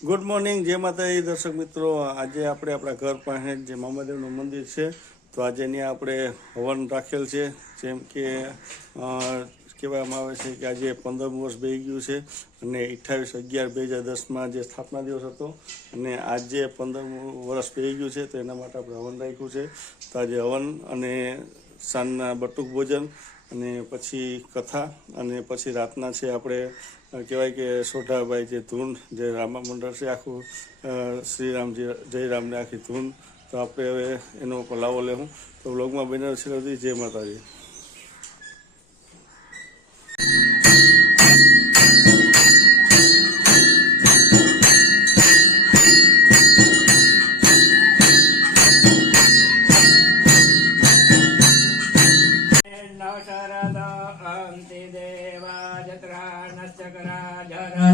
Good morning, જય માતાજી દર્શક મિત્રો। આજે આપણે આપણા ઘર પાસે જે મામાદેવનું મંદિર છે, તો આજે ત્યાં આપણે હવન રાખેલ છે। જેમ કે કહેવામાં આવે છે કે આજે 15મું વર્ષ બેસી ગયું છે અને 28/11/2010 જે સ્થાપના દિવસ હતો અને આજે 15મું વર્ષ બેસી ગયું છે, તો એના માટે આપણે હવન રાખ્યું છે। તો આજે હવન અને સાંજના બટુક ભોજન અને પછી કથા અને પછી રાતના છે આપણે કહેવાય કે સોઢાભાઈ જે ધૂન જે રામા મંડળ છે આખું શ્રીરામજી જયરામને આખી ધૂન, તો આપણે હવે એનો લાવો લેવું। તો વ્લોગમાં બન્યા છે। જય માતાજી।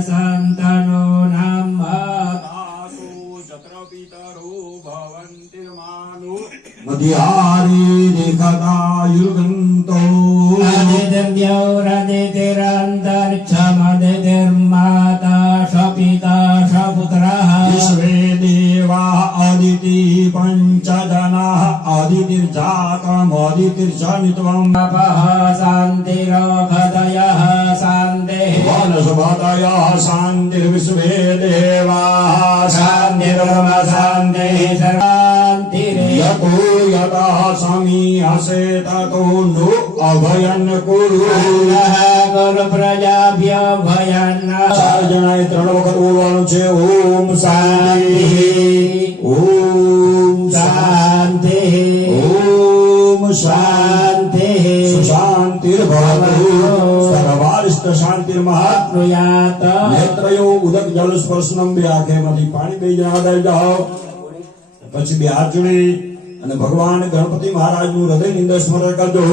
संतनो नाम जत्र पितरो भवन्ति मानु मध्यारी देखता युगन्तो आदित्यौ रदितिरन्तरिक्षमदितिर्माता सपिता सपुत्रः विश्वे देवा अदिति पञ्चजनाः अदितिर्जातमदितिर्जनित्वम् अपः शान्तिरोगदयः शान्तिः वनस्पतयः शान्तिर्विश्वे देवाः शान्तिर्ब्रह्म शान्तिः शान्तिर्यतो यतः समीहसे ततो नु अभयन् कुरु प्रजाभ्य भयन्। 4 જણાએ 3 વખત બોલવાનું છે। ઓમ શાંતિ, ઓમ શાંતિ, ઓમ શાંતિ, શાંતિર્ભવતુ સર્વારિષ્ટ શાંતિર્મહાત્મયાત। નેત્રયો ઉદક જલ સ્પર્શનમ, બે આંખેમાંથી પાણી પી જાઓ। પછી બે હાથ જોડી અને ભગવાન ગણપતિ મહારાજનું હૃદયની અંદર સ્મરણ કરજો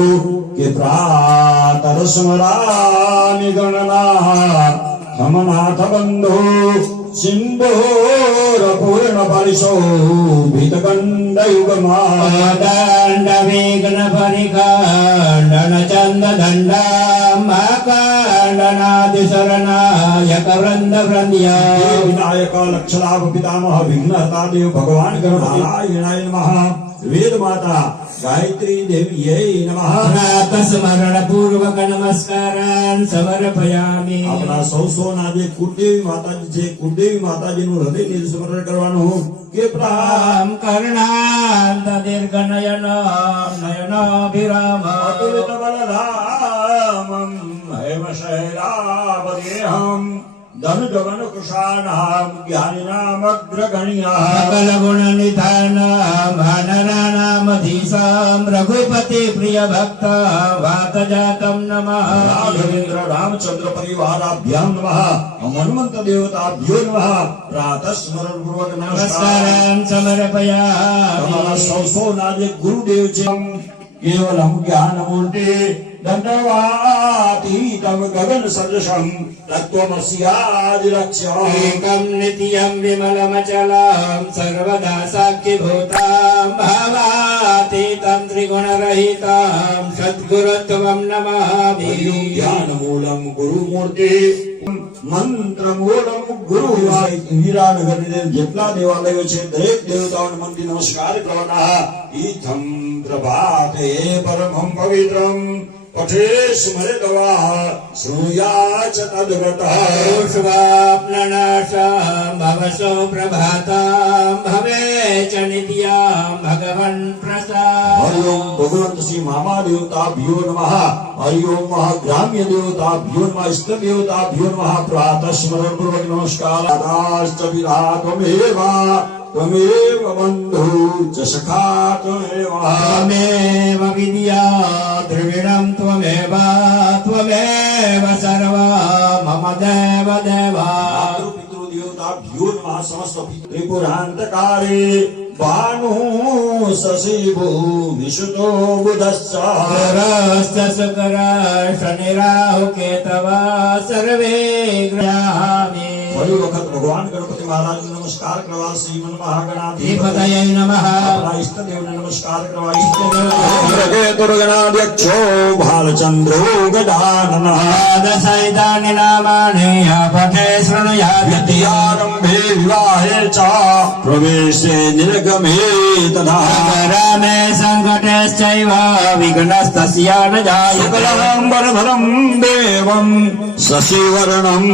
કે પ્રાતર સ્મરામિ ગણના સમનાથ બંધો સિંધોર પૂર્ણ પરિશો ભીતકંડ યુગમાં દંડ વિઘ્ન પરિખંડન ચંદ દંડામાંકંડનાદિ શરણાયક વૃંદ વૃંદ્યા વિનાયક લક્ષલાભ પિતામહ વિઘ્નહર્તા દેવ ભગવાન ગણપતિ નારાયણાય નમઃ। વેદ માતા ગાયત્રી દેવીએ નમઃ। સ્મરણ પૂર્વક નમસ્કારાન સમર્પયામિ। આપણા સૌના જે કુળદેવી માતાજી છે, કુળદેવી માતાજીનું હૃદયથી સ્મરણ કરવાનું કે પ્રામ કર્ણાંત દીર્ઘ નયન નયનાભિરામ અતુલિત બલરામમ હેમ શૈરાવદેહમ ધનુજવન કુશાનામ જ્ઞાનિનામ અગ્રગણ્યા સકલ ગુણ નિધાનામ વાનરાનામધીસામ રઘુપતિ પ્રિય ભક્ત વાતજાતમ નમઃ। રાઘવેન્દ્ર રામચંદ્ર પરિવારાભ્યામ નમઃ। હનુમંત દેવતાભ્યો નમઃ। પ્રાતઃ સ્મરણ પૂર્વક નમસ્કારાન સમર્પયામિ। તમારા સૌના જે ગુરુદેવ છે કેવલમ જ્ઞાનમૂર્તિ દંડવાતીતમ ગગન સદૃશમ તત્વમસ્યાદિલક્ષ્યમ એકમ નિત્યમ વિમલમચલમ સર્વદા સાક્ષીભૂતમ ભાવાતીતમ ત્રિગુણરહિતમ સદ્ગુરુત્વમ નમામિ। જ્ઞાનમૂલમ ગુરુમૂર્તિ મંત્રમૂલમ ગુરુ। હીરાનગર જેટલા દેવાલયો છે દરેક દેવતાઓને મનથી નમસ્કાર કરવાના। ઈથમ પ્રભાતે પરમં પવિત્રમ પઠે સ્મરેતવાહ શ્રૂયાચ તદ્ગતઃ સ્વાપ્નનાશમ ભવસો પ્રભાતમ ભવે ચ નિત્યમ ભગવન પ્રસાદ। હરિ ઓમ ભગવંત શ્રી મામા દેવતાભ્યો નમઃ। હરિ ઓમ ગ્રામ્ય દેવતાભ્યો નમઃ। ઇષ્ટ દેવતાભ્યો નમઃ। પ્રાતઃ સ્મરણ પૂર્વક નમસ્કાર। આદાશ્ચ વિરા ત્વમેવ ત્વમેવ બંધુ ચ સખા ત્વમેવ ત્વમેવ વિદ્યા દ્રવિણમ ત્વમેવ ત્વમેવ સર્વ મમ દેવ દેવા। પિતૃ દેવતાભ્યો નમઃ। સમસ્ત ત્રિપુરાંતકારે ભાનુ શશી ભૂમિસુતો બુધશ્ચ શુક્ર શનિ રાહુ કેતવ સર્વે ગ્રહામિ। ફરી વખત ભગવાન ગણપતિ મહારાજને નમસ્કાર કરવા શ્રીમન મહાગણાધિપતિ ધીપતયે નમઃ. આપણા ઈષ્ટદેવને નમસ્કાર કરવા ઈષ્ટદેવ ભાલચંદ્રો ગજાનન દશૈતાનિ નામાનિ યઃ પઠે શૃણુયાત. યતિયારંભે વિવાહે ચ પ્રવેશે નિર્ગમે તથા રામે સંકટેશ્ચૈવ વિઘ્નસ્તસ્ય ન જાયતે. શુક્લાંબરધરં દેવં શશિવર્ણં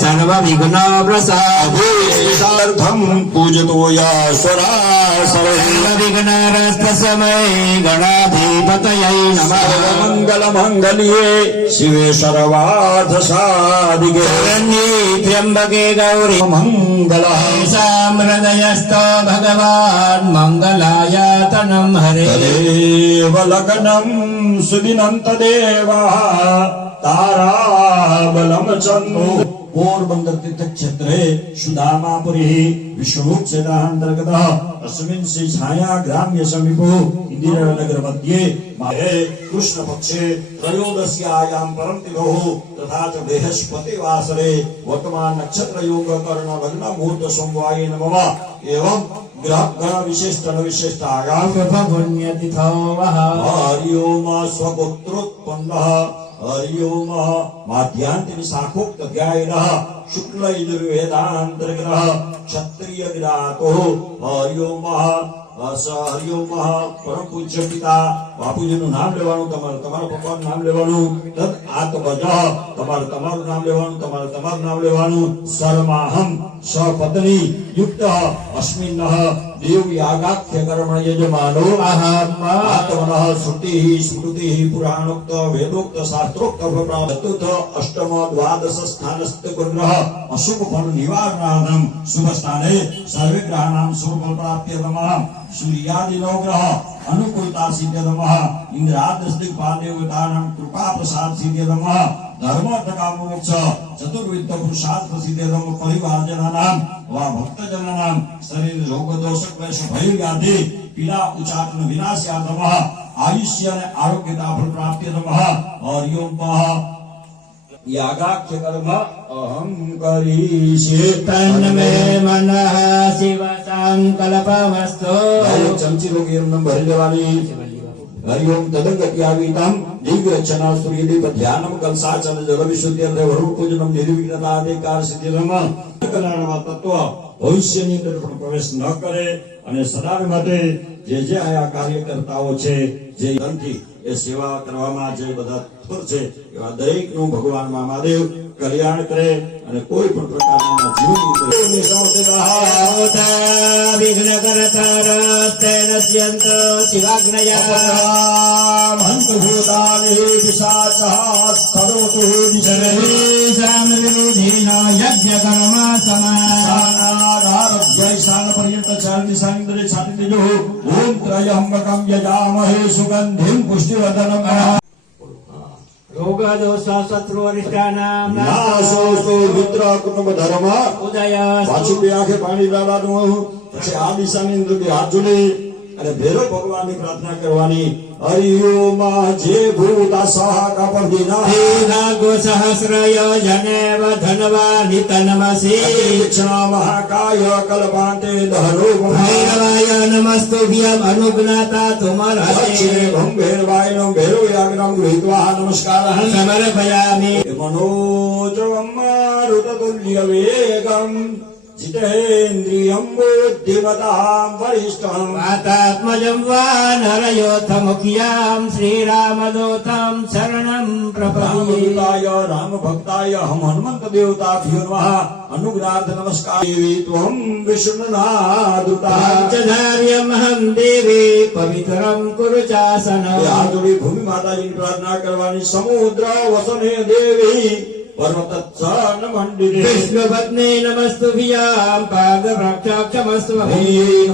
સર્વ વિઘ્ન પ્રસાદે. અભિષાર્થં પૂજતો યશ્વરાસરે વિઘ્નરસ્ત સમય ગણાધિપતયે નમઃ. મંગલ મંગલ્યે શિવે સર્વાર્થ સાધિકે શરણ્યે ત્ર્યંબકે ગૌરી મંગલ સામ્રદયસ્તો ભગવાન મંગલાય તનમ હરે. તદેવ લગ્નમ સુદિનંત દેવા તારાબલમ ચંદ્રો પોરબંદર તીર્થ ક્ષેત્રે સુદામાપુરી વિશ્વરૂપ ક્ષેત્રાંતર્ગત અસ્મિન શ્રી છાયા ગ્રામ્ય સમીપો ઇન્દિરાનગર મધ્યે માહે કૃષ્ણ પક્ષે ત્રયોદશ્યાયામ પરમ તિથોઃ તથા ચ બૃહસ્પતિ વાસરે વર્તમાન નક્ષત્ર યોગ કર્ણ લગ્ન મુહૂર્ત સોમવારે નમઃ એવં ગ્રહ ગણ વિશિષ્ટ વિશિષ્ટાયામ પુણ્યતિથો વઃ. હરિ ઓમ સ્વગોત્રોત્પન્નઃ હરિ ઓમ માધ્યાંતિની શાખોક્ત ધ્યાયનઃ શુક્લ યજુર્વેદાંતર્ગ્રહ ક્ષત્રિય વિરાતો હરિ ઓમ હરિ ઓમ પરમ પૂજ્ય પિતા બાપુજીનું નામ લેવાનું, તમારા પપ્પાનું નામ લેવાનું, તદ આત્મજ તમારું નામ લેવાનું, તમારું નામ લેવાનું. સર્વાહમ સપત્ની યુક્ત અસ્મિન્ન દેવ યાગાખ્ય કર્મ યજમાનો અહમ આત્મનઃ શ્રુતિઃ સ્મૃતિઃ પુરાણોક્ત વેદોક્ત શાસ્ત્રોક્ત ચતુર્થ અષ્ટમ દ્વાદશ સ્થાનસ્થ ગ્રહ અશુભ ફળ નિવારણાર્થમ શુભ સ્થાને સર્વે ગ્રહાણામ શુભ ફળ પ્રાપ્ય નમઃ. સૂર્યાદિનો ગ્રહ અનુકૂળતા સિદ્ધ નમઃ. ઇન્દ્રાદસ્તિપાલ દેવતાનાં કૃપા પ્રસાદ સિદ્ધ નમઃ. ધર્મ તકામ મોક્ષ ચતુર્વિધ પુરુષાર્થ સિદ્ધ નમઃ. પરિવારજનાનાં વા ભક્તજનાનાં શરીર રોગ દોષ ક્લેશ ભય વ્યાધિ પીડા ઉચાટન વિનાશ્યા નમઃ. આયુષ્ય અને આરોગ્યતા ફળ પ્રાપ્તિ નમઃ. હરિ ઓમ યાગાખ્ય કર્મ અહં કરીશે. તન્મે મનઃ શિવ સંકલ્પમસ્તુ. ચમચી રોગ એમ ભરી દેવાની. હરિ ઓમ તદંગત્યાવીતમ દિગ્રચના સૂર્યદેવ ધ્યાનમ કલસાચન જલ વિશુદ્ધિ અને વરુણ પૂજનમ નિર્વિઘ્નતા અધિકાર સિદ્ધિરમ કલ્યાણમાં તત્વ ભવિષ્યની અંદર પણ પ્રવેશ ન કરે અને સદા માટે જે આયા કાર્યકર્તાઓ છે જે ધનથી એ સેવા કરવામાં જે બધા તત્પર છે એવા દરેકનું ભગવાન મહાદેવ કલ્યાણ કરે અને કોઈ પણ પ્રકારના જીવનની વિઘ્ન કરતારસ્તેન સ્યંત શિવાગ્નયા. મંતભૂતાની પિશાચઃ સ્તરોતુ દિશરે શામ વિરોધીન યજ્ઞ કર્મ સાનારારભ્ય ઈશાન પર્યંત ચાર દિશાંતરે છાતી દેજો. ઓમ ત્રયંબકમ યજામહે સુગંધિમ પુષ્ટિવર્ધનમ. રોગ દોષ શત્રુ અરિષ્ટાનામ નાશોસ્તુ મિત્ર કુટુંબ ધર્મ. ઉદય પાછું બે આંખે પાણી દાદાનું પછી આ દિશાની અંદર બે હાથ જોડી અને ભૈરવ ભગવાનની પ્રાર્થના કરવાની. હરિ ઓમ જે ભૂત સહા કપર્દિના ગો સહસ્રય જનેવ ધનવાનિ તનમસી. દક્ષિણા મહાકાય કલ્પાંતે દહરો ભૈરવાય નમસ્તુભ્યમ અનુજ્ઞાતા તુમર્હતે. દક્ષિણે ભૈરવાય ભૈરવ યાગ્રમ ગૃહીત્વા નમસ્કાર સમર્પયામિ. મનોજવમ મારુતતુલ્ય વેગમ જીતેન્દ્રિયમ બુદ્ધિમતામ વરિષ્ઠમ. વાતાત્મજં વા નરયોથ મુખ્યામ શ્રીરામદૂતમ શરણં પ્રપદ્યે. રામદૂતાય રામ ભક્તાય હમ હનુમંત દેવતાભ્યો નમઃ. અનુગ્રહાર્થ નમસ્કાર. દેવી ત્વં વિષ્ણુનાદુતા. પંચધાર્યમહં દેવી પવિત્રં કુરુ ચાસન. આ જોડી ભૂમિ માતાજીની પ્રાર્થના કરવાની. સમુદ્ર વસને દેવી પર્વતત્સન મંડિરે. વિષ્ણુપત્ની નમસ્તુભ્યામ પાદરક્ષાક્ષમસ્તુ.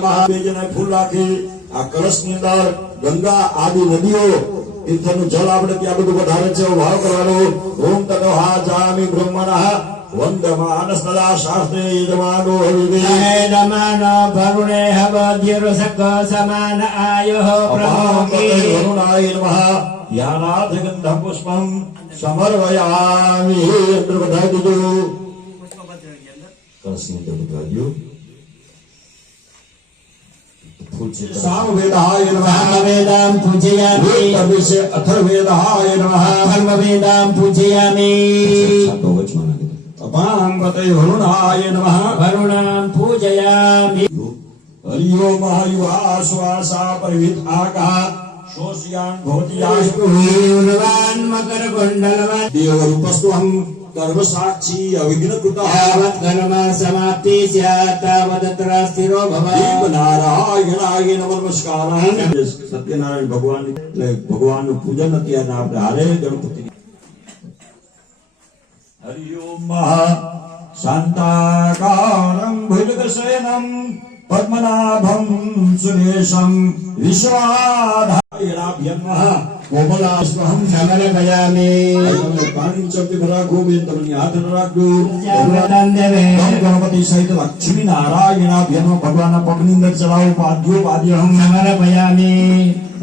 મહાબેજને ફૂલ રાખી આ કળશની અંદર ગંગા આદિ નદીઓ તીર્થનું જળ આપણે ત્યાં બધું વધારે છે ભાવ કરવાનો. ઓમ તતો હા જામી બ્રહ્મણઃ વંદમાન સદા શાસ્ત્રે યજમાનો હવિવે. નમઃ ભરુણે હવધ્યરુષક સમાન આયોઃ પ્રમોકે. વરુણાય નમઃ. યાનાથ ગંધમ પુષ્પમ સમર્પયામિ. અંદર વધારી દીધું. કળશની અંદર બધું આવ્યું. ફૂલ છે. સામવેદાય નમઃ. સામવેદાં પૂજયામિ. વેદવિશે અથર્વેદાય નમઃ. ધર્મવેદાં પૂજયામિ. સાતો વચમાં નાખી દો. અપાં પતય વરુણાય નમઃ. વરુણાં પૂજયામિ. હરિયો મહાયુવા શ્વાસા પરિવિત આકાશ શોષિયાન ભોતિયાસ્તુ પૂર્વાન મકરકુંડલવાન. દેવરૂપસ્ત્વં કર્મ સાક્ષી અવિઘ્ન કૃતઃ યાવત કર્મ સમાપ્તિ સ્યાત તાવદત્ર સ્થિરો ભવ. નારાયણાય નમસ્કારઃ. સત્યનારાયણ ભગવાન એટલે ભગવાનનું પૂજન અત્યારે આપણે હારે ગણપતિ. હરિ ઓમ શાંતાકારં ભુજગશયનં પદ્મનાભં સુરેશં વિશ્વાધાયણાભ્યં કોમલાસ્વહં સમર્પયામિ. પાણી ચમચી ભરા ગોવિંદ તમને હાથ ન રાખજો. સર્વદં દેવે. ગણપતિ સહિત લક્ષ્મી નારાયણાભ્યં ભગવાનના પગની અંદર ચલાવો. પાદ્યો પાદ્યહં સમર્પયામિ.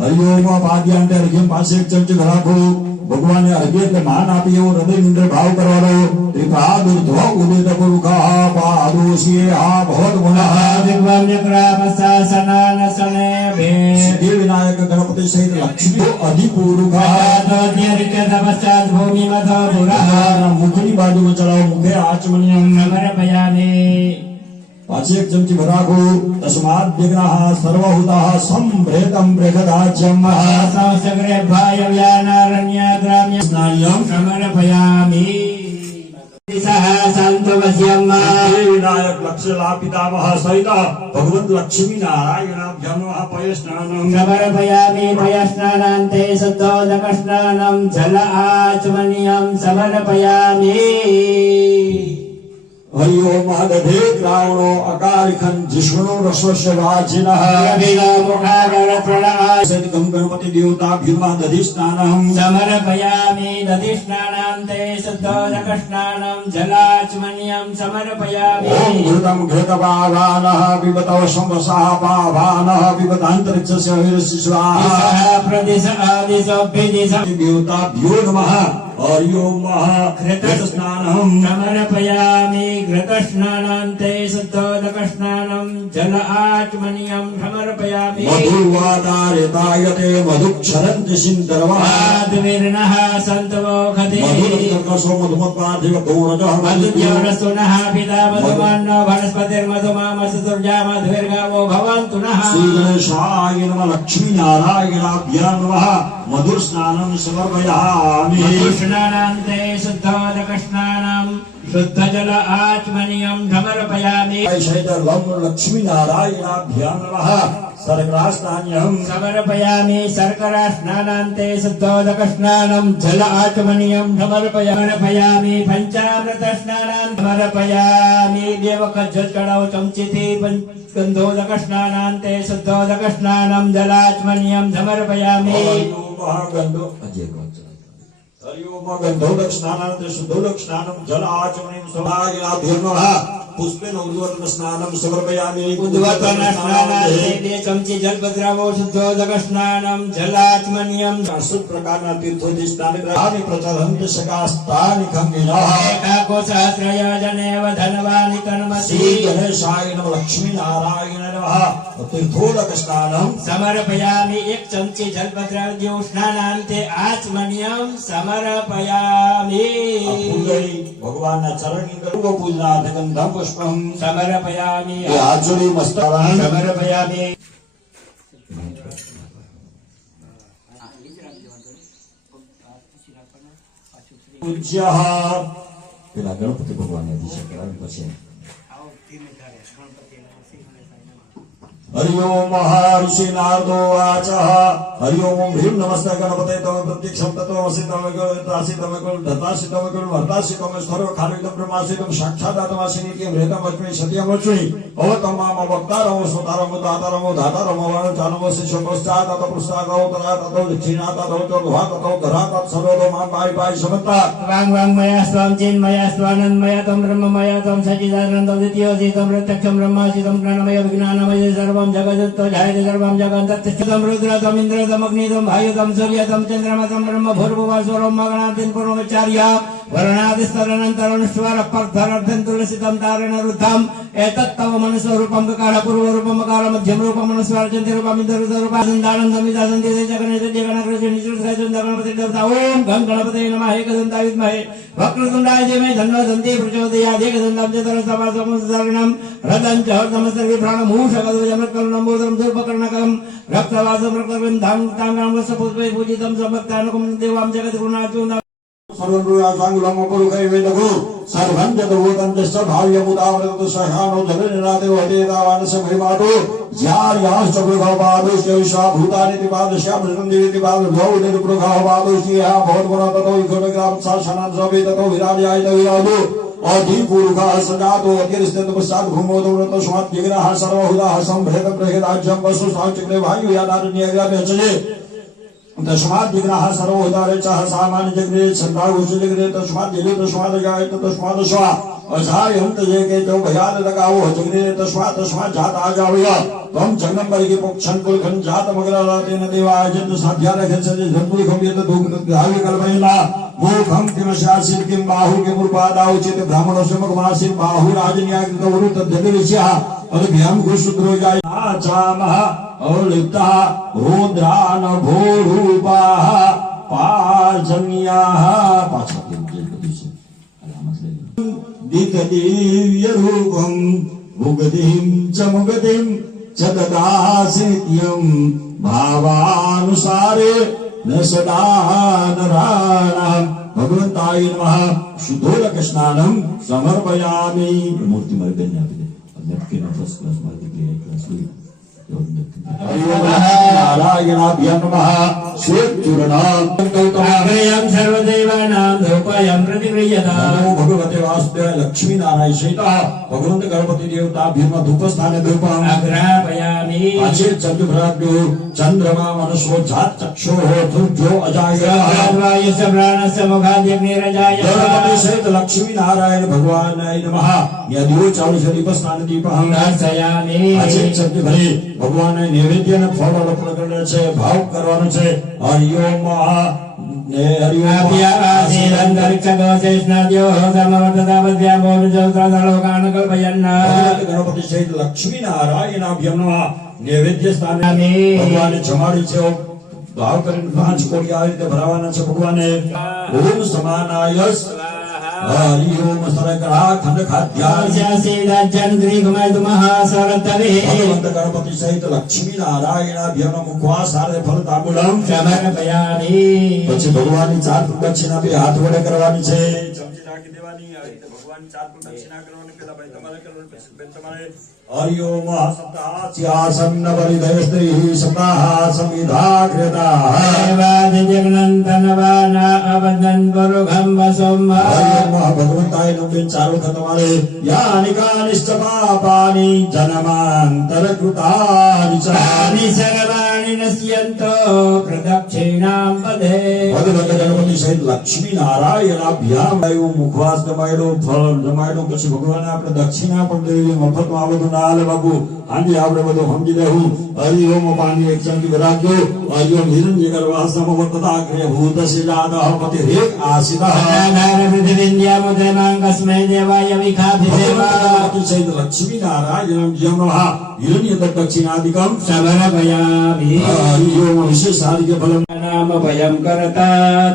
હરિઓમ પાદ્યાંતે અર્ઘ્યમ પાસે એક ચમચી ભરાખો. ભગવાને અર્ઘ્ય એટલે માન આપી એવો હૃદયની અંદર ભાવ કરવાનો. ત્રિપાદુર્ધ્વ ઉદિત પુરુષા પાદોષીએ આ ભવત ગુણઃ. દિવ્યં ચક્રામસાસનાન સને ભે. સિદ્ધિ વિનાયક ગણપતિ સહિત લક્ષ્મી અધિપુરુષા તોદ્યરિકે તપશ્ચાત ભૂમિમથ પુરઃ. મુખની બાજુમાં ચલાવો. મુખે આચમનીયમ. સમર્પયામિ. પાછી એક ચમચી ભરાખો. તસ્માદ વિઘ્નાઃ સર્વહૂતાઃ સંપ્રેતં પ્રેખદાચ્યમ સગ્રે ભાય વ્યાનારણ્ય ગ્રામ્ય સ્નાયમ સમર્પયામિ. સહ સંતવસ્યમ. વિનાયક લક્ષ્મલા પિતામહ સહિત ભગવત લક્ષ્મી નારાયણાભ્યં પયસ્નાનમ. સમર્પયામિ. પયસ્નાનાન્તે શુદ્ધોદકસ્નાનમ જલ આચમનીયમ સમર્પયામિ. હરિ ઓમ દધે દ્રાવણો અકાલિખં જીષ્ણુ રસ્વસ્ય વાચિનઃ. સહિત ગણપતિ દેવતાભ્યં દધિ સ્નાનમ. સમર્પયામિ. દધિસ્નાનાન્તે શુદ્ધોદકસ્નાનમ જલાચમનીયમ સમર્પયામિ. ઓમ ઘૃતમ ઘૃતપાવાનઃ વિબતૌ સંવસઃ પાવાનઃ વિબતાંતરિક્ષસ્ય વિરસ્ય સ્વાહા. દિશઃ પ્રદિશ આદિશોભ્યદિશ દેવતાભ્યો નમઃ. હરિ ઓમ ઘૃતસ્નાનમ. સમર્પયામિ. ઘૃતસ્નાનાન્તે શુદ્ધોદકસ્નાનમ જલ આચમનીયમ સમર્પયામિ. મધુવાદારેતાયતે મધુક્ષરન્તિ સિંધર્વઃ. આદ્વિર્નઃ સંતવોખતિ. મધુરંકર્કશો મધુમત્પાર્થિવ ગૌરજઃ. મધુદ્યોરસ્તુનઃ પિતા મધુમાન્નો વનસ્પતિર્મધુમામસતુર્જા મધુર્ગાવો ભવન્તુ નઃ. શ્રી ગણેશાય નમઃ. લક્ષ્મી નારાયણાભ્યાં નમઃ. મધુર સ્નાનમ સમર્પયામિ. મધુસ્નાનાન્તે શુદ્ધોદકસ્નાનમ શુદ્ધ જલ આચમનીયમ સમર્પયામિ. સહિત લમ લક્ષ્મી નારાયણાભ્યાં નમઃ. સર્ગરાસ્નાન્યહં. સમર્પયામિ. શર્કરા સ્નાનાન્તે શુદ્ધોદકસ્નાનમ જલ આચમનીયમ સમર્પયામિ. પંચામૃત સ્નાનાન સમર્પયામિ. દેવકજ્જ ચડાવ ચમચીથી પંચગંધોદક સ્નાનાન્તે શુદ્ધોદકસ્નાનમ જલાચમનીયમ સમર્પયામિ. હરિ ઓમ ગંધોદક સ્નાનાન્તે શુદ્ધોદક સ્નાનમ જલ આચમનીયમ સદાયનાભ્યં નમઃ. પુષ્પેન ઉદ્વર્તન સ્નાનમ સમર્પયામિ. ઉદ્વર્તન સ્નાનાન્તે 2 ચમચી જલ પધરાવો. શુદ્ધોદક સ્નાનમ જલાચમનીયમ. 18 પ્રકારના તીર્થોથી સ્નાન કરાવી પ્રચલંત શકાસ્તાનિ ખંડિનઃ. એકાકો સહસ્રયોજનેવ ધનવાનિ કન્મસી. શ્રી ગણેશાય નમઃ. લક્ષ્મી નારાયણ નમઃ. તીર્થોદક સ્નાનમ. સમર્પયામિ. 1 ચમચી જલ પધરાવજો. સ્નાનાન્તે આચમનીયમ સમર્પયામિ. ભગવાનના ચરણની અંદર પૂજનાથ ગંધમ પુષ્પમ સમર્પયામિ. હાથ જોડી મસ્તક સમર્પયામિ. પૂજ્ય. પેલા ગણપતિ ભગવાનને અભિષેક કરાવી પછી હરિ ઓમ ઋષિ નારદો વાચ. હરિ ઓમ ભીમ નમસ્તે ગણપતે તમે પ્રત્યક્ષમ તત્વમસી તમે ગણતાસી તમે ગણ ધતાસી તમે ગણ વર્તાસી તમે સર્વ ખાલિદમ બ્રહ્માસી તમે સાક્ષાદાતમાસી નિત્યમ રેતમ વચમી સત્યમ વચમી અવતમામ વક્તારમો સોતારમો દાતારમો ધાતારમો વણ ચાનમો શિષ્ય પશ્ચાત તત પૃષ્ઠાત તરાત તત દક્ષિણાત તત ચોર્ધ્વા તત ધરાત સર્વતો મામ બાય બાય સમતા. વાંગ વાંગમયા સ્વામ ચિન્મયા સ્વાનંદમયા તમ બ્રહ્મમયા તમ સચ્ચિદાનંદ દ્વિતીયોજી તમ પ્રત્યક્ષમ બ્રહ્માસી તમ જ્ઞાનમય વિજ્ઞાનમય સર્વમ જગદત્તો જાયતે સર્વમ જગદત્તમ રુદ્ર તમ ઇન્દ્ર તમ અગ્નિ તમ વાયુ તમ સૂર્ય તમ ચંદ્રમા તમ બ્રહ્મ ભૂર્ભુવઃ સ્વરો મગણાતિન પૂર્વચાર્ય वर्णादिस्तदनन्तरं स्वरपर्धरर्धं तुलसितं तारेण रुद्धम् एतत्तव मनस्वरूपं कालपूर्वरूपं कालमध्यं रूपं मनस्वार्चन्ति रूपम् इन्दरूपं सन्दानन्दमिदासन्ति जगन्नाथगणपतिदेवता ॐ गं गणपतये नमः एकदन्ताय विद्महे वक्रतुण्डाय धीमहि तन्नो दन्ती प्रचोदयात् एकदन्तं चतुरस्रपादसमुद्धारिणं रदं च हर्तमस्तर्विभ्राणमूषकध्वजमत्कर्णं बोधं धूपकर्णकं रक्तवासं रक्तवं धां तां पुष्पै पूजितं समक्तानुकं देवां जगद्गुरुनाथं सर्वं सांगुलम पुरुषै वेदगु सर्वं जगभूतं च भाव्यमुदावृत सहानो जगन्नाथो हतेदावानस महिमातो ज्यार्याश्च प्रभावादोश्यविषा भूतानि तिपादश्याम देवी पाद भौदेव प्रभावादोश्या भवद्गुण ततो इकोग्राम शासनं सभे ततो विराजयाय विराजो अधिपुरुषा सजातो अतिरिस्थित पश्चात भूमोदो व्रत स्वात् जिग्रह सर्वहुदा संभेद प्रहेदाज्यं वसु साचक्रे वायु यादारण्यग्राभ्यचले तस्मात् जिग्रह सर्वोदारे चः सामान्य जग्रे छन्दाघोष जग्रे तस्मात् जले तस्मात् जायत तस्मात् स्वा अजायन्त जे के जो भयान लगाओ जग्रे तस्मात् जात आ जावया तम जगन्बर के पक्षन कुल खन जात मगराते न देवाय जन साध्या रखे चले जन्मुख हम ये तो दुख धावे कलमैला मुखम किमशासिर किम बाहु के मुर्पादाउ चित ब्राह्मणो से मगमासिर बाहु राजन्या कृत वरुत ददिलिष्या अभियम घुषुद्रो जाय आचामः औलिप्ता रुद्रान भूरूपाः पाजन्याः दिव्यरूपं मुगतिं च मुगतिं च ददासित्यं भावानुसारे न सदा नराणां भगवन्ताय नमः शुद्धोदक स्नानं समर्पयामि मूर्ति मर्दन्या के फर्स्ट क्लास मार्ग के क्लास नारायणाभ्यां नमः श्वेतचूर्णं आग्रयं सर्वदेवानां धूपयं प्रतिगृह्यताम् नमो भगवते वासुदेवाय लक्ष्मी नारायण सहिता भगवंत गणपति देवताभ्यं धूप स्थाने धूपम् आग्रापयामि अचेत चतुर्भ्राभ्यो चंद्रमा मनसो जात चक्षुः तुर्यो अजाय वायुस्य प्राणस्य मुखाद्यग्निरजाय गणपति सहित लक्ष्मी नारायण भगवानाय नमः यदियो 40 दीप स्नान दीपहं दर्शयामि अचेत चतुर्भ्रे ભગવાનને નૈવેદ્યને ફળ અર્પણ કરે છે ભાવ કરવાનો છે હરિઓમ ને હરિઓમ ગણપતિ સહિત લક્ષ્મી નારાયણાભ્યમ નમઃ નૈવેદ્ય સ્થાને ભગવાનને જમાડી છે ભાવ કરીને 5 કોડી આ રીતે ભરાવાના છે ભગવાનને ઓમ સમાનાય हरिओम सरकरा खंड भगवंत गणपति सहित लक्ष्मी नारायणाभ्यम मुखवास सारे फल तांबूलम समर्पयामि પછી ભગવાનની 4 પ્રદક્ષિણા બે હાથ વડે કરવાની છે ચમચી નાખી દેવાની આ રીતે ભગવાનની 4 પ્રદક્ષિણા કરવાની પહેલા ભાઈ તમારે કરવાની પછી બેન તમારે हरिओम सप्तास्यासन्न परिधय स्त्री सप्ताह संविधाकृता जगनंतनवाना अवदन पुरुषं वसुम हरिओम भगवंताय नमः चारों वखत તમારે यानि कानिश्च पापानि जन्मांतर कृतानि च तानि सर्वाणि नश्यन्तो प्रदक्षिणां पदे भगवंत गणपति सहित लक्ष्मी नारायणाभ्याम આયુ મુખવાસ જમાડો ફળ જમાડો પછી ભગવાને આપણે દક્ષિણા પણ દેવી મફતમાં આ બધું હાલે બાબુ આજે આપણે બધું સમજી લેવું હરિઓમ પાણી એક ચંકી ભરાજો હરિઓમ હિરણ્ય ગર્ભાસમ વર્તતા ગ્રે ભૂત શિલાદઃ પતિ રેક આસિતઃ અનાધાર પૃથિવીન્દ્યા મુદ્રમાં કસ્મૈ દેવાય વિખાભિદેવા સહિત લક્ષ્મી નારાયણ નમઃ હિરણ્ય દક્ષિણાદિકમ સમર્પયામિ હરિઓમ વિશેષ આદિકે ફલમ નામ ભયં કરતા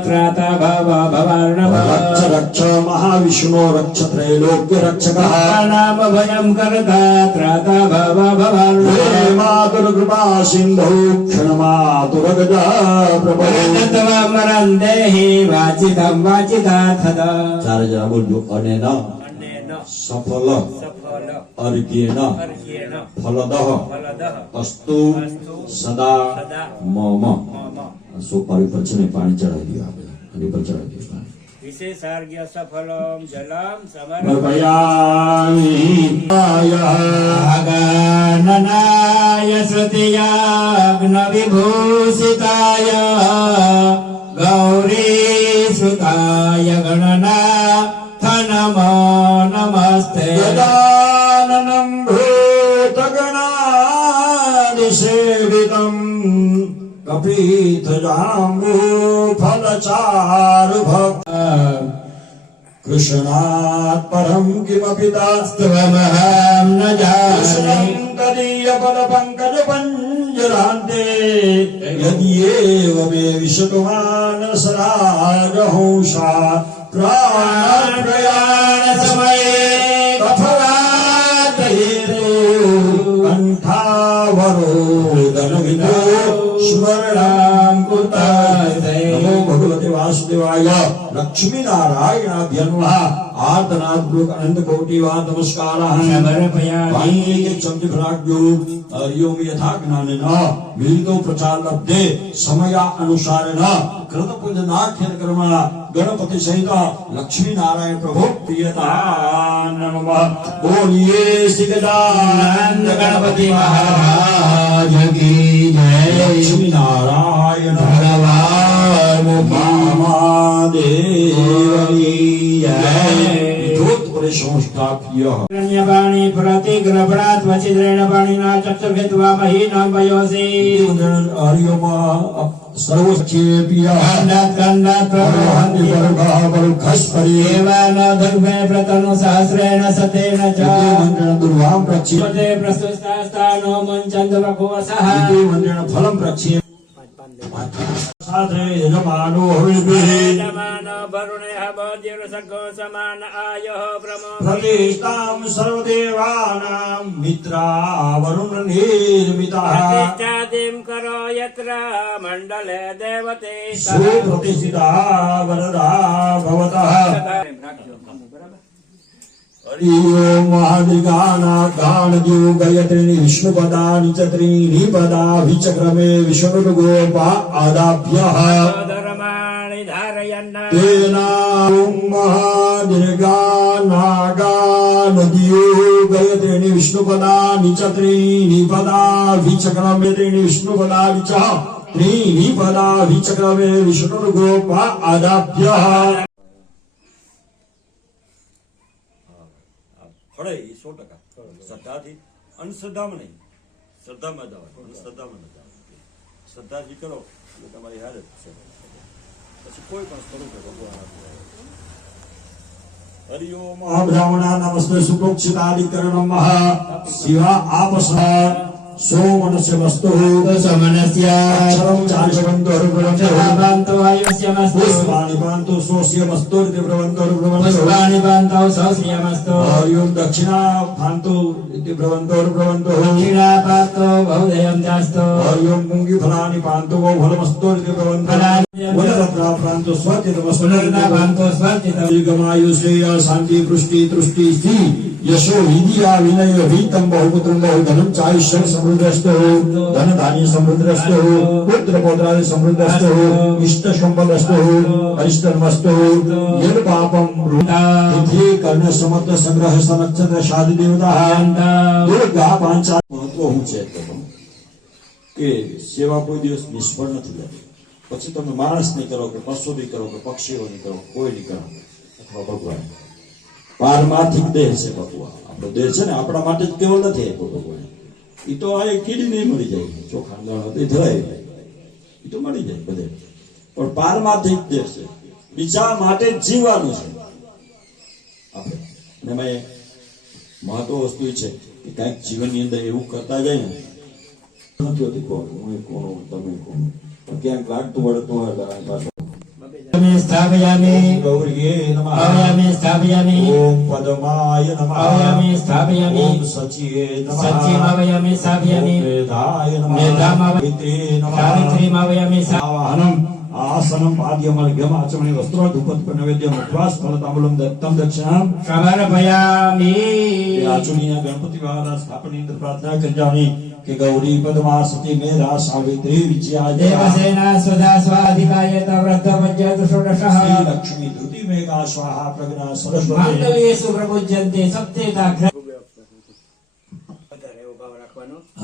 ત્રાતા ભવ ભવાર્ણવ रक्ष रक्ष महाविष्णु रक्ष त्रैलोक्य रक्षकः नाम भयं करता त्राता भव भवार्णव मातुर कृपा सिंधु क्षणमातुरगजा प्रभुतत्वमरं देहि वाचितं वाचितार्थद चार जरा बोलજો અને ન સફલ अर्घ्येन फलदः अस्तु सदा मम સોપારી પર છે ને પાણી ચડાવી દો આપણે અને પર ચડાવી દો विशेषार्घ्य सफलं जलं समर्पयामि समर्पयामि श्रुतियाग्नविभूषिताय गौरी सुताय गणनाथ नमो नमस्ते गजाननं भूतगणादिसेवितं कपीतजाम्बू फलचारु भक्त कृष्णात् परं किमपि नास्ति त्वमहं न जाने कृष्णं तदीयपदपङ्कजपञ्जरान्ते यद्येव मे विशतमानसराजहंसात् प्राणप्रयाणसमये कफलादयेतो कण्ठावरोदनविदो स्मरणां कृतास्ते नमो भगवते वासुदेवाय लक्ष्मीनारायणाभ्यन्वः आर्तनाद्भुत अनन्तकोटिवा नमस्काराः समर्पयामि चमतिभ्राज्ञो हरिओम यथा ज्ञानेन मिलितो प्रचार लब्धे समयानुसारेण कृतपूजनाख्यन कर्मण गणपति सहित लक्ष्मी नारायण प्रभु प्रियता नमः बोलिए श्री गजानन गणपति महाराज की जय लक्ष्मी नारायण भगवान महादेवनी जय संस्थाप्य रण्यपाणि प्रतिग्रहणात् वचिद्रेण पाणिना चक्षुर्घित्वा महीनां वयोसि हरिओम सर्वक्षेप्य खण्डात् खण्डात् प्रवहन्ति बलुखस्परि देवान दर्भे प्रतनु सहस्रेण सतेन च मन्त्रेण दुर्वां प्रक्षेप पदे प्रस्तुस्तास्तानो मुञ्चन्तु बभुवसः मन्त्रेण फलं प्रक्षेप साधे यजमानो हविर्भिः यजमानो वरुणः बोधिर्सखो समान आयुः प्रमो प्रतिष्ठां सर्वदेवानां मित्रा वरुण निर्मिताः प्रतिष्ठादिं करो यत्र मण्डले देवते सुप्रतिष्ठिता वरदा भवतः हरि ओम महादिगानागानद्यो गायत्रीनि विष्णुपदानि च त्रीणि पदाभिचक्रमे विष्णुर्गोपा आदाभ्यः धर्माणि धारयन् तेन ओम महादिगानागानद्यो गायत्रीनि विष्णुपदानि च त्रीणि पदाभिचक्रमे त्रीणि विष्णुपदानि च त्रीणि पदाभिचक्रमे विष्णुर्गोपा आदाभ्यः ફળે એ 100% શ્રદ્ધાથી અંધશ્રદ્ધામાં નહીં, શ્રદ્ધામાં જવાય, અંધશ્રદ્ધામાં ન જવાય. શ્રદ્ધાથી કરો એટલે તમારી હાલત છે. પછી કોઈ પણ સ્વરૂપે ભગવાન આપે. હરિ ઓમ ब्राह्मणा नमस्ते सुप्रोक्षितादिकरणं महा शिवा आपस सोमनस्य वस्तु समनस्य अक्षरं चारिशबन्धो चरणान्तो आयुष्यमस्तु पुष्पाणि पान्तु स्वस्य वस्तुरिति ब्रवन्तो पुष्पाणि पान्तौ स्वस्यमस्तु हरि ओम दक्षिणा पान्तु इति ब्रवन्तो दक्षिणापातो बहुदयं चास्तु हरि ओम पुङ्गिफलानि पान्तु वो फलमस्तुरिति ब्रवन्तो वनरत्ना पान्तु स्वचितमस्तु पुनर्नापान्तो स्वचितं दीर्घमायुषेय शान्ति पुष्टि तुष्टि स्त्री यशो विद्या विनय वीतम बहुपुत्रम बहुधनम चायुष्यम समृद्धस्तु धन धान्य समृद्धस्तु पुत्र पौत्रादि समृद्धस्तु इष्ट संपदस्तु अरिष्टमस्तु यद पापम रुद्धि कर्ण समर्थ संग्रह सनक्षत्र शादी देवता दुर्गा પાંચા મહત્વ હું છે કે સેવા કોઈ દિવસ નિષ્ફળ નથી જતી. પછી તમે માણસ નહીં કરો કે પશુ નહીં કરો કે પક્ષીઓ નહીં કરો, કોઈ નહીં કરો અથવા ભગવાન પારમાર્થિક દેહ છે ભગવાન. આપણો દેહ છે ને આપણા માટે જ કેવળ નથી આપ્યો ભગવાન. એ તો આ કીડી નહીં મળી જાય, ચોખા દાણા એ ધરાય એ તો મળી જાય બધે, પણ પારમાર્થિક દેહ છે, બીજા માટે જ જીવવાનું છે આપણે. અને એમાં મહત્વ વસ્તુ એ છે કે કાંઈક જીવનની અંદર એવું કરતા જાય ને નથી હોતી કોણ હું કોણ તમે કોણ, પણ ક્યાંક લાગતું વળતું હોય પાછું स्थापयामि गौर्ये नमः स्थापयामि स्थापयामि ओम पद्माय नमः स्थापयामि स्थापयामि ओम सचिये नमः सच्चिमावयामि स्थापयामि ओम मेधाय नमः मेधामावयामि नमः सावित्रीमावयामि आवाहनम आसनम पाद्यमर्घ्यम आचमने वस्त्र धूपत नैवेद्यम उपवास फलताम्बूलम दत्तम दक्षिणाम समर्पयामि आचुनिया गणपति वाला स्थापना इंद्र प्रार्थना कर जानी कि गौरी पद्मा सती मेधा सावित्री विजया देवसेना स्वधा स्वाधिकाय तव्रतपज्यतु षोडशः श्री लक्ष्मी धृति मेघा स्वाहा प्रज्ञा सरस्वती माण्डव्येषु प्रपूज्यन्ते सप्तेताग्र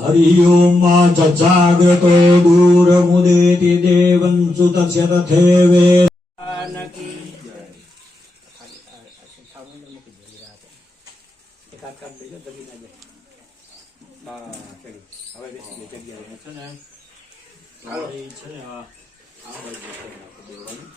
हरि ओम जाग्रतो दूर मुदेति देवं सुतस्य तथेवे હવે બેસી ગઈ જગ્યાએ છે ને છે ને આ બાજુ દેવવાનું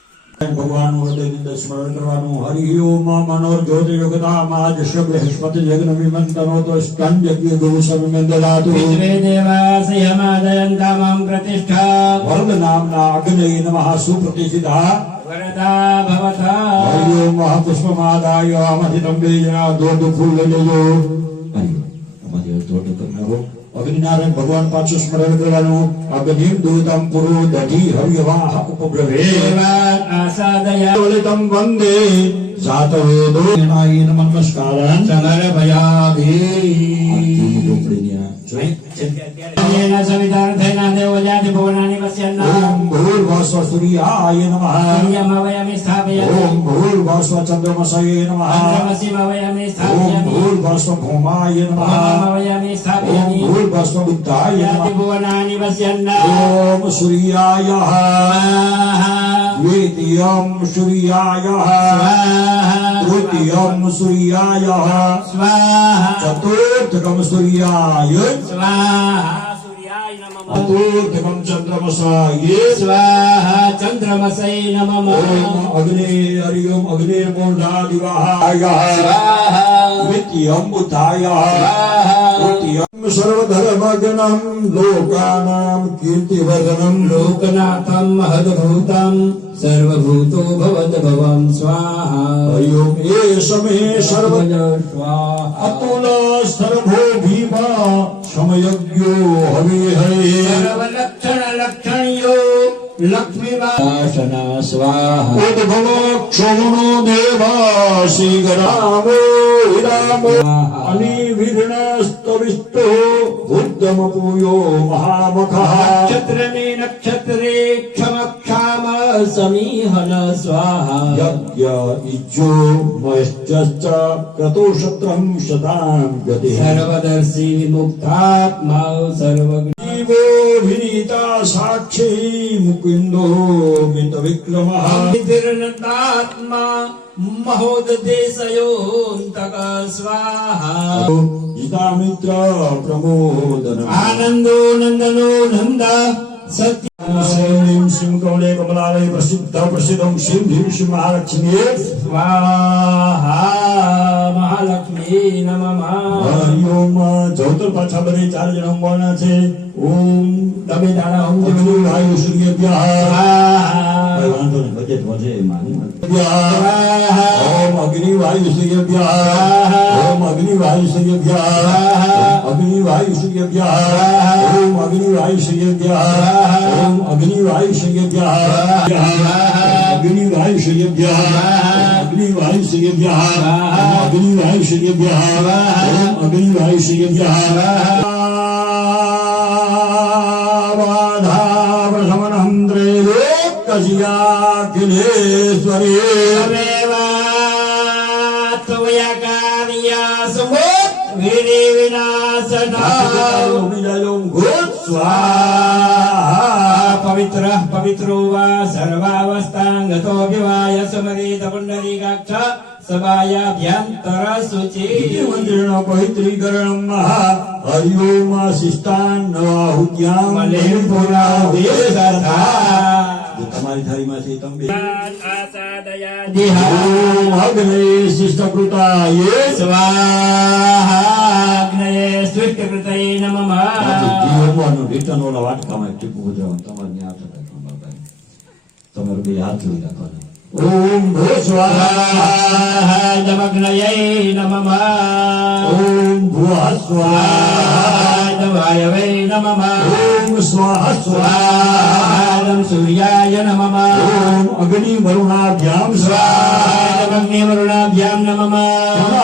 ભગવાન હૃદય સ્મરણ કરવાનું. હરિ ઓમ મનોર જ્યોતિ યોગતા માજ શુભ બૃહસ્પતિ જગ્ન વિમંતનો તો સ્કંદ યજ્ઞ ગુરુ સર્વમેન્દલાતુ. વિશ્વે દેવાસયમાદયંતા મામ પ્રતિષ્ઠા વરદ નામના અગ્નય નમઃ સુપ્રતિષ્ઠિતા. વરદા ભવતા હરિ ઓમ પુષ્પમાદાય આમધિતમ બેજના દોડ ફૂલ લઈ લેજો. હરિ અમારી દોડ કરનારો અગ્નિનારાયણ ભગવાન પાછું સ્મરણ કરવાનું. અગ્નિમ દૂતમ પુરો દધી હરિવાહ ઉપબ્રવે દેવાન આસાદયા લલિતમ વંદે જાતવેદો નાય નમસ્કારં સમર ભયાભી યેન સવિતાર્થેના દેવજાતિ ભુવનાનિ પશ્યન્ના ઓમ ભૂર્ભુવસ્વ સૂર્યાય નમઃ. સૂર્યમવયમિ સ્થાપયામિ ઓમ ભૂર્ભુવસ્વ ચંદ્રમસયે નમઃ. ચંદ્રમસિમવયમિ ઓમ સ્થાપયામિ ભૂર્ભુવસ્વ ભૌમાય નમઃ. ભૌમવયમિ ઓમ સ્થાપયામિ ભૂર્ભુવસ્વ બુદ્ધાય જાતિ નમઃ. ભુવનાનિ પશ્યન્ના ઓમ સૂર્યાય સ્વાહા દ્વિતીયમ સૂર્યાય સ્વાહા તૃતીયમ સૂર્યાય સ્વાહા ચતુર્થકમ સૂર્યાય સ્વાહા સૂર્યાય નમઃ ચતુર્થકમ ચંદ્રમસાય સ્વાહા ચંદ્રમસૈ નમઃ ઓમ અગ્ને હરિ ઓમ અગ્ને મૂર્ધાદિવાહાય સ્વાહા દ્વિતીયમ બુદ્ધાય સ્વાહા તૃતીયમ સર્વધર્મગણમ લોકાનામ કીર્તિવર્ધનમ લોકનાથમ મહદભૂતમ સર્વભૂતો ભવત ભવમ સ્વાહા હરિ ઓમ એ સમે સર્વ સ્વાહા અતુલ સર્વો ભીમા સમયજ્ઞો હવિ હરે સર્વલક્ષણ લક્ષણયો લક્ષ્મીવાસના સ્વાહા ઉદ્ભવો ક્ષોણો દેવા શ્રી ગરામો વિરામો અનિવિઘ્નસ્તવિષ્ટો બુદ્ધમ પૂયો મહામખઃ નક્ષત્રને નક્ષત્રે ક્ષમક્ષામ સમીહન સ્વાહા યજ્ઞ ઇજ્જો મશ્ચ ક્રતો શત્રમ શતામ ગતિ સર્વદર્શી વિમુક્તાત્મા સર્વજ્ઞ જીવો વિનીતા સાક્ષી મુકુંદો મિત વિક્રમઃ વિધિર્નતાત્મા મહોદદેશયોऽन्तક સ્વાહા ગીતામિત્ર પ્રમોદન આનંદો નંદનો નંદ સત્ય શ્રીમ શ્રીમ કમલે કમલાલય પ્રસિદ્ધમ શ્રીમ ભીમ શ્રી મહાલક્ષ્મી સ્વાહા મહાલક્ષ્મી નમઃ હરિ ઓમ ચૌતર પાછા બધે 4 જણ હોવાના છે. ઓમ તમે દાડા હોમ અગ્નિ વાયુ સૂર્યભ્યઃ સ્વાહા કઈ વાંધો નહીં બજેટ વધે માની સ્વાહા ઓમ અગ્નિ વાયુ સૂર્યભ્યઃ ઓમ અગ્નિ વાયુ સૂર્યભ્યઃ અગ્નિ વાયુ સૂર્યભ્યઃ ઓમ અગ્નિ વાયુ સૂર્યભ્યઃ ઓમ અગ્નિ વાયુ સૂર્યભ્યઃ અગ્નિ વાયુ સૂર્યભ્યઃ અગ્નિ વાયુ સૂર્યભ્યઃ અગ્નિ વાયુ સૂર્યભ્યઃ ઓમ અગ્નિ વાયુ સૂર્યભ્યઃ વાધાવસમનહં ત્રૈલોક્યસ્યાખિલેશ્વરી પવિત્ર પવિત્રો વા સર્વાવસ્થાંગતો વિવાય સમરેત પુંડરીકાક્ષ સભાયાભ્યંતર શુચિ પવિત્રીકરણ હરિ ઓમ શિષ્ટાન્નવાહુત્યામ મલિનપુરા વેદધા તમારી થાળીમાંથી તમે આસાદયા ઓમ અગ્ને શિષ્ટકૃતાય સ્વાહાગ્નયે સૃષ્ટિકૃતયે નમઃ જીવવાનું રિટર્ન ઓલા વાટકામાં એક ટીપું ઉતરવાનું તમારે ન્યા થતા તમારે બે હાથ જોઈ રાખવાના. ઓમ ભૂ સ્વાહા જમગ્નયે નમઃ ઓમ ભૂ સ્વાહા વાયવે નમઃ ઓમ સ્વાહા સ્વાહા સ્વાહા સૂર્યાય નમઃ ઓમ અગ્નિ વરુણાભ્યામ સ્વાહા અગ્નિ વરુણાભ્યામ નમઃ પુનઃ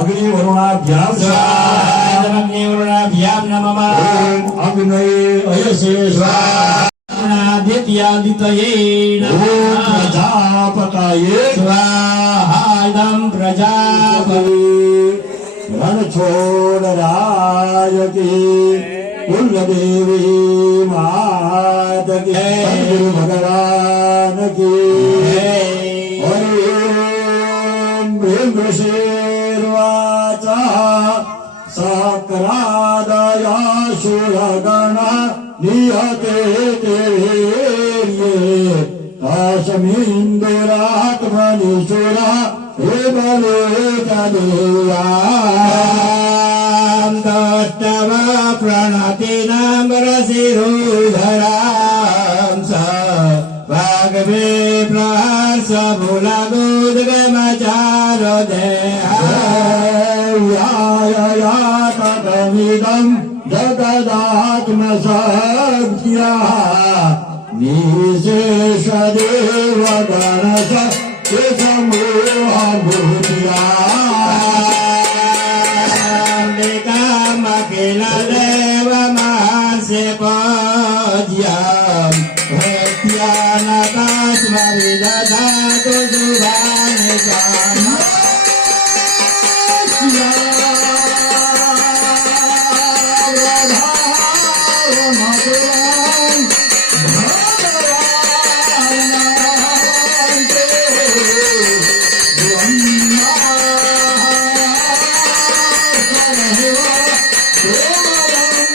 અગ્નિ વરુણાભ્યામ સ્વાહા અગ્નિ વરુણાભ્યામ નમઃ ઓમ અગ્નયે અયસે સ્વાહા આદિત્યાદિતયે ઓમ નમઃ પ્રજાપતયે સ્વાહા ઇદં પ્રજાપતિ રણછોડ રાય કી કુલદેવી માત કી સદગુરુ ભગવાન કી હરિ ઓમ ભીમશેર્વાચા સકરાદયા શૂળગણ નિયતે તે मीन्दुरात्मनिशुरा हे बले तदेयाम् तष्टव प्रणतिनां रसिरुधरां स भगवे प्रहर्ष भूलगोद्गमचारो यातमिदम् जगदात्मशक्त्या निशेषदेव गणस समूहभूत्या अखिल देव महर्षि पूज्यम् भक्त्यानतस्मरि ददातु शुभानि Om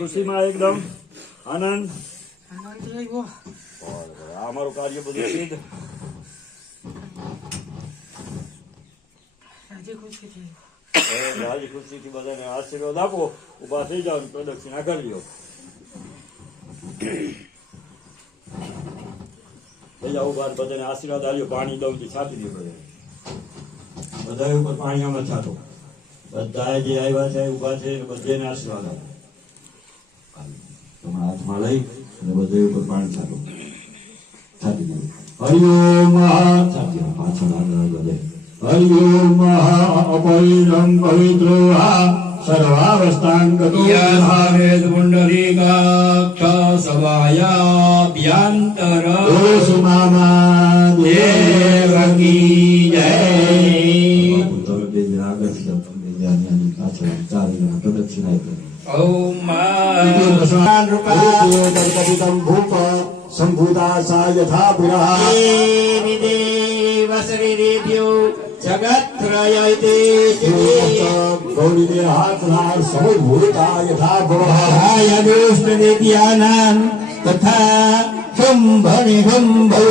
ખુશીમાં એકદમ આનંદ. આનંદ રહ્યો. આ અમારું કાર્ય બધું સિદ્ધ. રાજી ખુશી થઈ. રાજી ખુશીથી બધાને આશીર્વાદ આપો. ઉભા થઈ જાઓ, પ્રદક્ષિણા કરજો. થઈ જાઓ ઉભા, બધાને આશીર્વાદ આલ્યો. પાણી દઉં છાપી દો બધાને. બધા ઉપર પાણી આમાં છાંટો. બધા જે આવ્યા છે ઉભા છે બધાને આશીર્વાદ આપો. તમારા હાથમાં લઈ અને બધા ઉપર પાણી ચાલો છાતી દો. હરિઓમ છાતી પાછળ આગળ બધે હરિઓમ અપરિણમ પવિત્રો સર્વાવસ્થાંગતો યાવેદ પુંડરીકાક્ષ સવાયાભ્યંતર સુમામા દેવકી જય. ઓમ સંભૂતા યથા પુરા દેવસરીભ્યો જગત્રયતે ગૌરી હાથના સમભૂતા યથા પુરા યદુષ્ટદેવ્યાનાં તથા શંભરે શંભો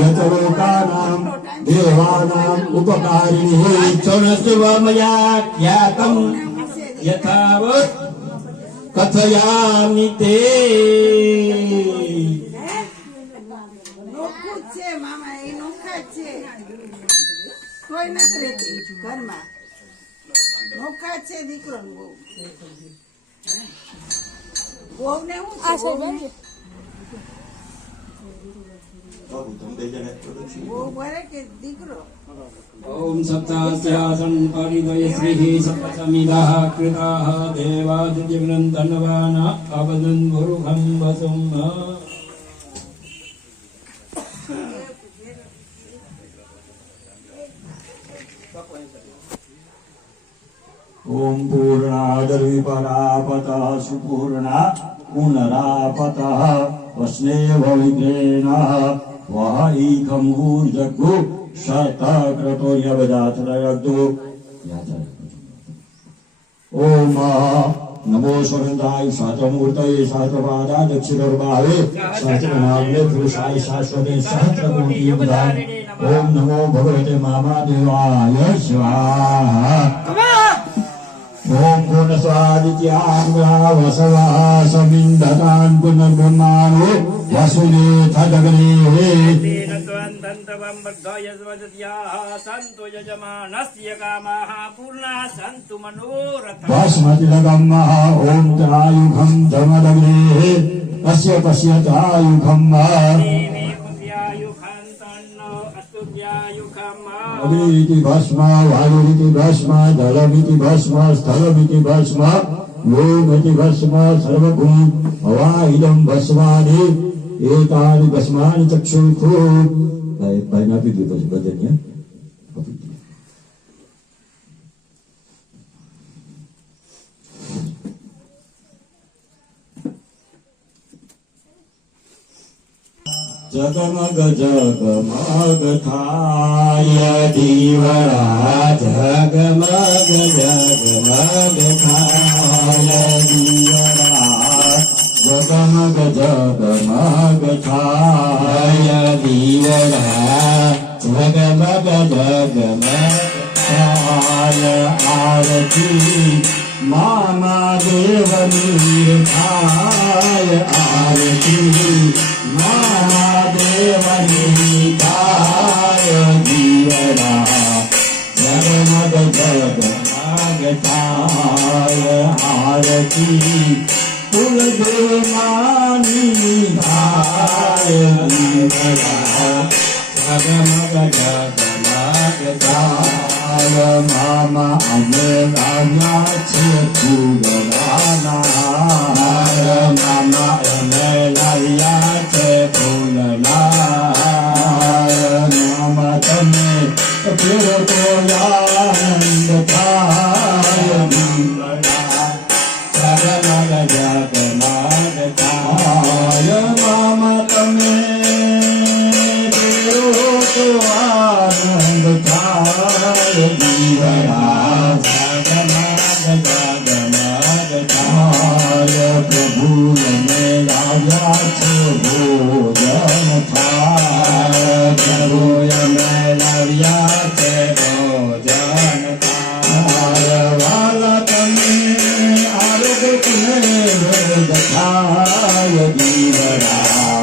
યતલોકાનાં દેવાનાં ઉપકારિણી મયા ખ્યાતમ યથાવત કથયામિ તે. નોખું જ છે મામા, એ નોખા જ છે. કોઈ નથી રહેતી ઘરમાં, નોખા જ છે દીકરો ને બહુ. બહુ ને હું બહુ ભરે કે દીકરો. ઓમ સપ્તાસ્યાસન પરિદય શ્રી સપ્તમિદાઃ કૃતાઃ દેવાદિવ્યં ધનવાના અવદન ભુરુખં વસુમ. ઓમ પૂર્ણાદર્વિપરાપત સુપૂર્ણા પુનરાપત વસ્નેવ વિઘ્નેન વહૈકમ ઊર્જગુ શતક્રતો યવદાત્રયગુ. ઓમ નમો સ્વગંધાય શાસ્ત્રમૂર્તયે શાસ્ત્રપાદા દક્ષિણોર્ભાવે શાસ્ત્રનામ્ને પુરુષાય શાશ્વતે સહસ્રકોટિયુગધામ. ઓમ નમો ભગવતે મામાદેવાય સ્વાહા. ઓમ પૂર્ણસ્વાદિત્યાંગા વસવા સમિંદતાન પુનર્બ્રહ્માણો વસુદેવ તદગ્રે ભસ્મતિલગમ ઓમ ત્રાયુખમ ધર્મદગ્રે અસ્ય પશ્યતાયુખમ અગ્નિરિતિ ભસ્મ વાયુરિતિ ભસ્મ જલમિતિ ભસ્મ સ્થલમિતિ ભસ્મ લોમિતિ ભસ્મ સર્વભૂ હવાઇદમ ભસ્માની એતાની ભસ્માની ચક્ષુખુ. ભાઈ આપી દીધું પછી બધાને આપી દીધું. જગમગ જગમગ થાય દીવડા જગમગ જગમગ થાય દીવડા જગમગ જગમગ થાય દીવડા જગમગ જગમગ થાય. આરતી મામા દેવની થાય આરતી મહાદેવની થાય દીવડા જગમગ જગમગ થાય. આરતી કુલદેવની થાય દીવડા જગમગ જગમગ થાય. મામા અમે રાજા છે ફૂલવાના મામા અમે લાવ્યા છે ફૂલના મામા તમે ફેરો તો આનંદ થાય દીવડા જગમગ જગમગ થાય. મામા તમે ફેરો તો આનંદ થાય દીવડા જગમગ જગમગ થાય. પ્રભુ અમે લાવ્યા છે ભોજન થાય પ્રભુ અમે લાવ્યા છે ભોજન થાય. વાલા તમે આરોગ્ય થાય દીવડા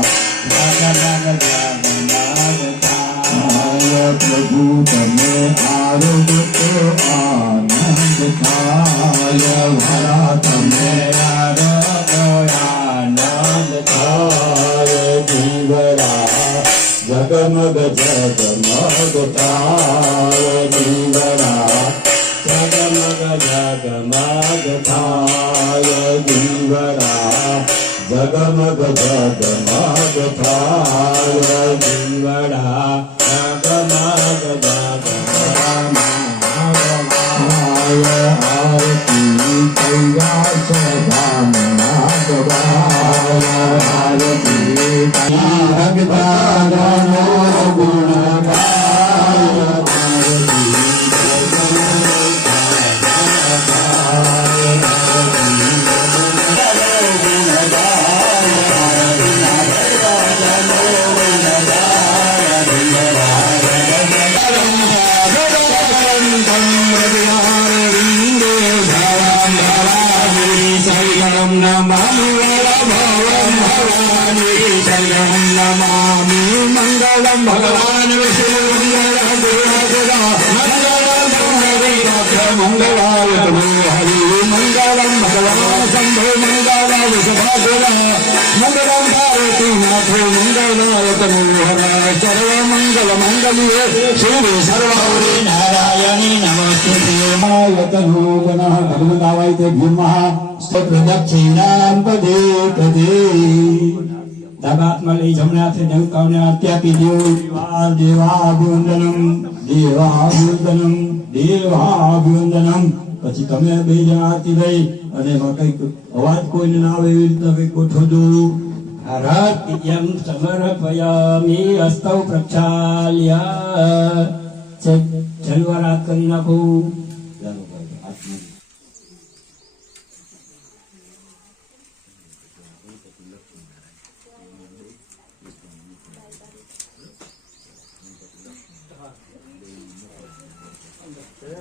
જગમગ જગમગ થાય. પ્રભુ તમે આરોગ્ય આનંદ જગમગ થાય દીવડા જગમગ જગમગ થાય દીવડા જગમગ જગમગ આરતી કૈલાસ ધામના ગવાય આરતી ભગવાનનો ગુણ ગાય મંગલમ ભગવાન વિષ્ણુ મંગળાય તનો હરિ મંગલમ ભગવાન શંભો મંગળા વિષ્ણુલા મંગલમ ભારતી નાથો મંગળાય તનો હરિ સર્વ મંગલ મંગલ્યે શિવે સર્વાવરે નારાયણી નમસ્તુતે માયતનો ગણઃ ભગવતાવાય તે ભીમઃ સ્તોત્ર દક્ષિણામ પદે પદે દાબાત્માં લઈ જમણે હાથે જંકાવને આત્યાપી દેવ દેવાભિવંદનમ દેવાભિવંદનમ દેવાભિવંદનમ પછી તમે બે જણા આરતી લઈ અને એમાં કઈક અવાજ કોઈને ના આવે એવી રીતના કઈક ગોઠવજો આરાધ્યમ સમર્પયામિ હસ્તૌ પ્રક્ષાલ્ય જલવરાત કરી નાખું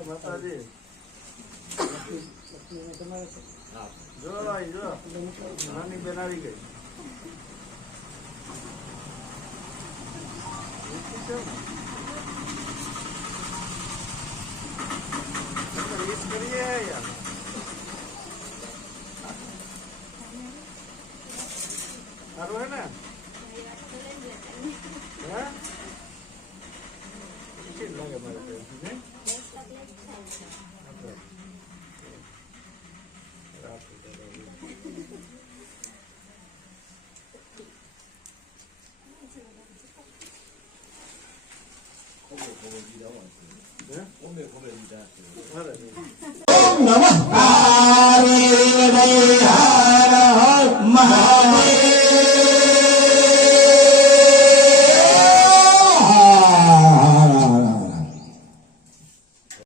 માતાજી જો નાની બેન આવી ગઈ કરીએ યાર સારું હે ને લાગે મારે નમઃ પાર્વતી